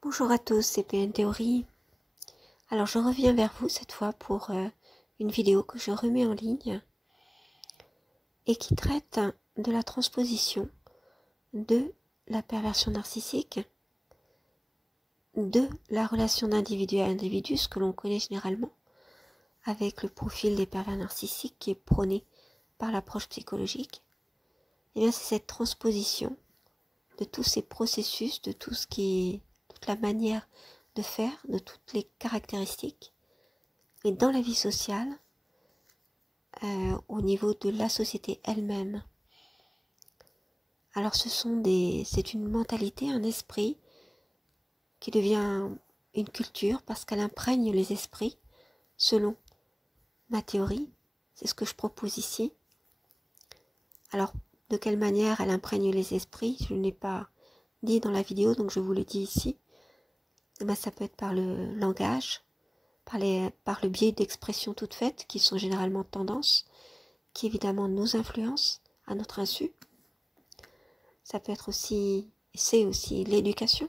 Bonjour à tous, c'est PN Théorie. Alors je reviens vers vous cette fois pour une vidéo que je remets en ligne et qui traite de la transposition de la perversion narcissique, de la relation d'individu à individu, ce que l'on connaît généralement avec le profil des pervers narcissiques qui est prôné par l'approche psychologique. Et bien c'est cette transposition de tous ces processus, de tout ce qui est toute la manière de faire, de toutes les caractéristiques, et dans la vie sociale, au niveau de la société elle-même. Alors c'est une mentalité, un esprit qui devient une culture parce qu'elle imprègne les esprits selon ma théorie. C'est ce que je propose ici. Alors, de quelle manière elle imprègne les esprits, je ne l'ai pas dit dans la vidéo, donc je vous le dis ici. Et bien, ça peut être par le langage, par le biais d'expressions toutes faites, qui sont généralement tendances, qui évidemment nous influencent à notre insu. Ça peut être aussi, c'est aussi l'éducation,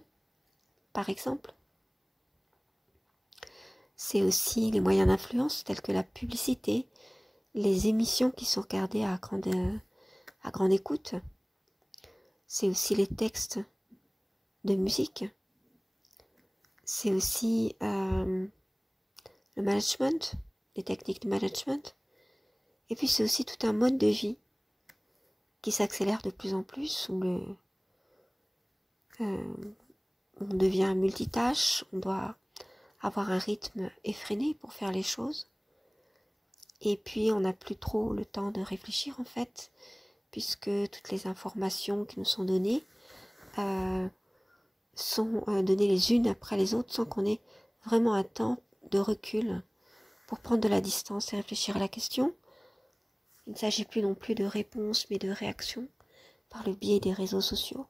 par exemple. C'est aussi les moyens d'influence tels que la publicité, les émissions qui sont regardées à grande écoute. C'est aussi les textes de musique. C'est aussi le management, les techniques de management. Et puis c'est aussi tout un mode de vie qui s'accélère de plus en plus, où on devient multitâche, on doit avoir un rythme effréné pour faire les choses. Et puis on n'a plus trop le temps de réfléchir en fait, puisque toutes les informations qui nous sont données sont données les unes après les autres sans qu'on ait vraiment un temps de recul pour prendre de la distance et réfléchir à la question. Il ne s'agit plus non plus de réponse mais de réaction par le biais des réseaux sociaux.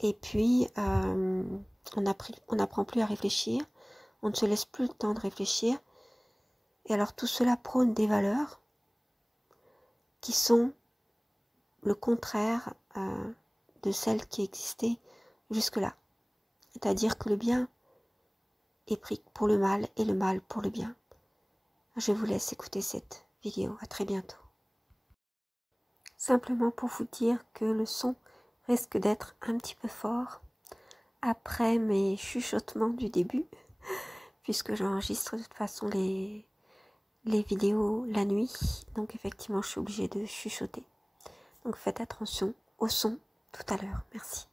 Et puis on n'apprend plus à réfléchir, on ne se laisse plus le temps de réfléchir. Et alors tout cela prône des valeurs qui sont le contraire de celles qui existaient jusque-là. C'est-à-dire que le bien est pris pour le mal et le mal pour le bien. Je vous laisse écouter cette vidéo. À très bientôt. Simplement pour vous dire que le son risque d'être un petit peu fort après mes chuchotements du début, puisque j'enregistre de toute façon les vidéos la nuit, donc effectivement je suis obligée de chuchoter. Donc faites attention au son tout à l'heure. Merci.